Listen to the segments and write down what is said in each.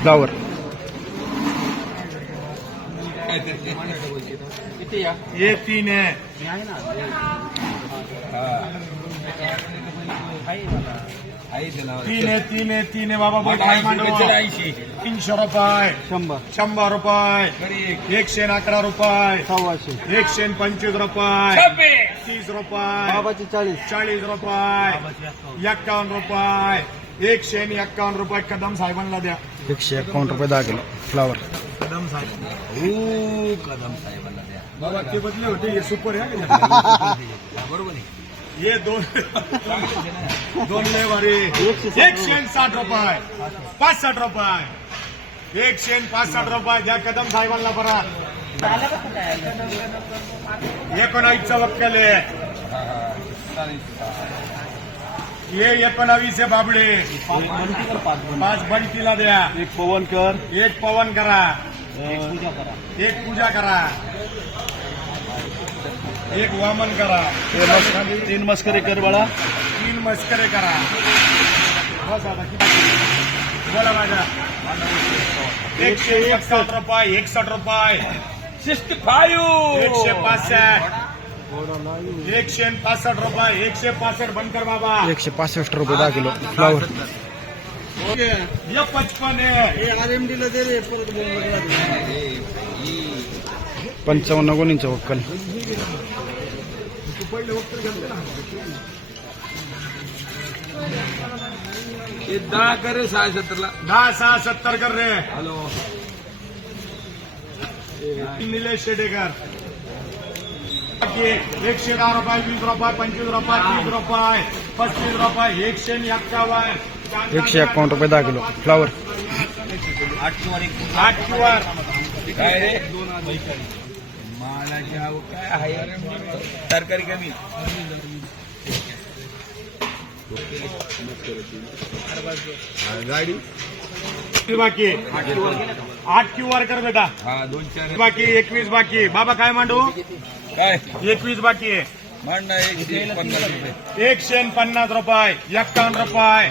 flower ये 3 है तीन है बाबा बोल 300 रुपये 100 रुपये 111 रुपये 125 रुपये 30 रुपये 40 रुपये 51 रुपये 151 रुपये कदम साहेबांना द्या 151 रुपये 10 किलो फ्लावर कदम साहेब कदम साहेबांना द्या बाबा ते बदले होते हे सुपर आहे बरोबर ये दोन लय भारी 160 रुपये 65 रुपये 165 रुपये द्या कदम साहेबांना परत 19चं वक्कल आहे ये 19 आहे बाबडे 5 बंटीला द्या एक पवन करा एक पूजा करा एक वामन करा 3 मस्करी कर बाळा 3 मस्करे करा बस आता किती बोला माझ्या 161 रुपये 61 रुपये 65 165 रुपये 165 बंद कर बाबा 165 रुपये 10 किलो फ्लावर ये 55 है RMD ला दे रे परत 55 गुणींचं वक्कल ये 10 करे 70 ला 10-70 कर रे हॅलो निलेश शेडेकर 110 रुपये 20 रुपये 25 रुपये 30 रुपये 35 रुपये 151 151 रुपये 10 किलो फ्लावर 8 किवर काय रे मालाची आवक काय आहे तरकारी कमी गाडी बाकी 8 किवर कर बेटा हा 2-4 बाकी 21 बाकी बाबा काय मांडू काय 21 बाकी आहे मांडा 150 रुपये 150 रुपये 51 रुपये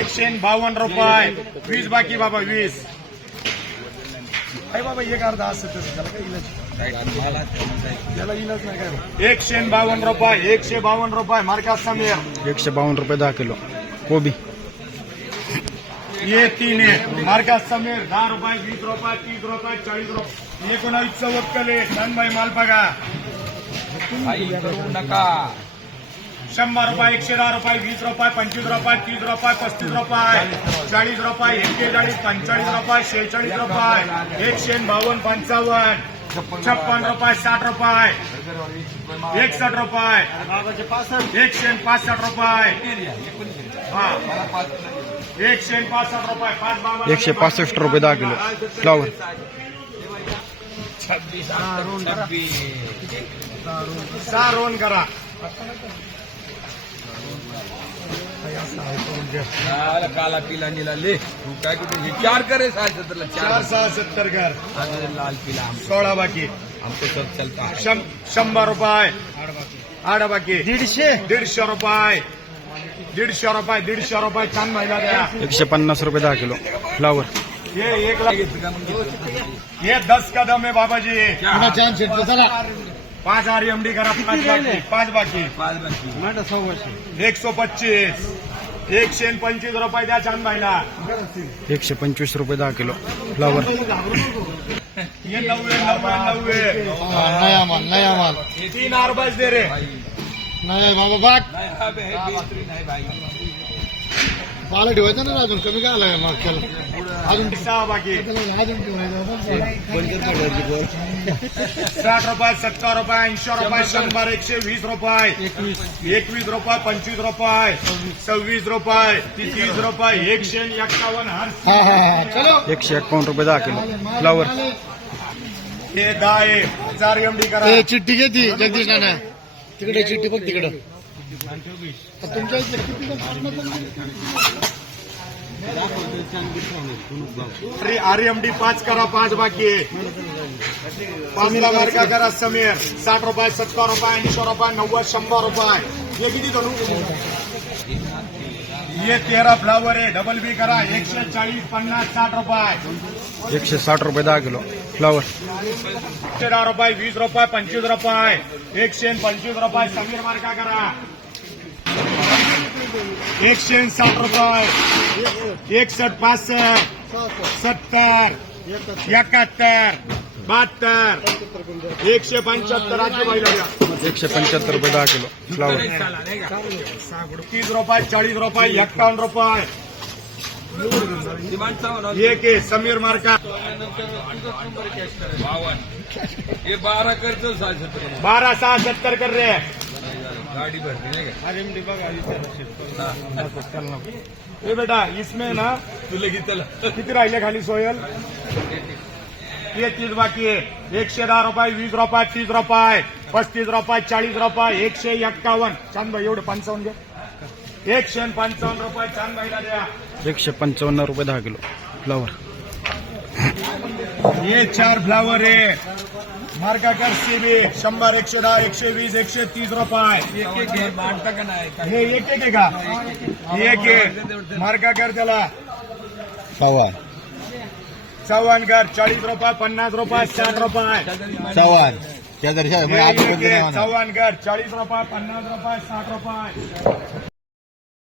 152 रुपये 20 बाकी बाबा 20 काय बाबा एक अर्धा असं तसं त्याला काय इलाज त्याला इलाज नाही काय 152 रुपये 152 रुपये मार्का समीर 152 रुपये 10 किलो कोबी ये 3 है मार्का समीर 10 रुपये 20 रुपये 30 रुपये 40 रुपये 19चं वक्कल आहे भाई माल बघा काही करू नका 100 रुपये 110 रुपये 20 रुपये 25 रुपये 30 रुपये 35 रुपये 40 रुपये 41 45 रुपये 46 रुपये 152 55 56 रुपये 60 रुपये 61 रुपये 165 रुपये हा 165 रुपये 165 रुपये 10 किलो फ्लावर 6 रोन करा काला पिला नीला ले तू काय कुठे 4 करे 70 ला 4-70 कर लाल पिला 16 बाकी हमको सब चलता है 100 रुपये 8 बाकी 150 रुपये 150 रुपये छान महिला द्या 150 रुपये 10 किलो फ्लावर ये 1 लाख ये 10 कदम है बाबा जी 5 RMD करा 5 बाकी 125 125 रुपये द्या छान महिला 125 रुपये 10 किलो फ्लावर ये 90 नया माल 3 रुपये दे रे नया बाबा बाट नाही भाई मला ठेवायचं ना अजून कमी काय आलाय मग चल अजून 6 बाकी अजून ठेवायचं 60 रुपये 70 रुपये 80 रुपये 100 120 रुपये 21 रुपये 25 रुपये 26 रुपये 30 रुपये 151 हर हा चलो 151 रुपये 10 किलो फ्लावर हे 10 आहे 4 MD करा ए चिठ्ठी घे ती जगदीश नाना तिकडे चिठ्ठी बघ तिकडं तुमच्या इथे किती RMD 5 करा 5 बाकी आहे 5 ला मार्का करा समीर 60 रुपये 70 रुपये 80 रुपये 90 100 रुपये हे किती करू ये 13 फ्लावर आहे डबल बी करा 140 50 60 रुपये 160 रुपये 10 किलो फ्लावर 10 रुपये 20 रुपये 25 रुपये 125 रुपये समीर मार्का करा 160 रुपये 61 65 70 71 72 175 राज्य महिला 175 रुपये 10 किलो फ्लावर 30 रुपये 40 रुपये 51 रुपये ये के समीर मार्का 52 हे 12 करतो 670 12 670 कर रहे हैं गाडी भरली नाही का ये बेटा इसमें ना तुला घेतलं किती राहिले खाली सोयल ये 30 बाकी आहे 110 रुपये 20 रुपये 30 रुपये 35 रुपये 40 रुपये 151 चांद भाई एवढे 55 घे 155 रुपये चांद भाईला द्या 155 रुपये 10 किलो फ्लावर ये 4 फ्लावर आहे मार्का कर सीबी 100 110 120 130 रुपये एक एक घे मांडता का नाही हे एक एक आहे का एक आहे मार्का कर त्याला चव्हाण कर 40 रुपये 50 रुपये 60 रुपये चव्हाण त्या दर्शक चव्हाण कर 40 रुपये 50 रुपये 60 रुपये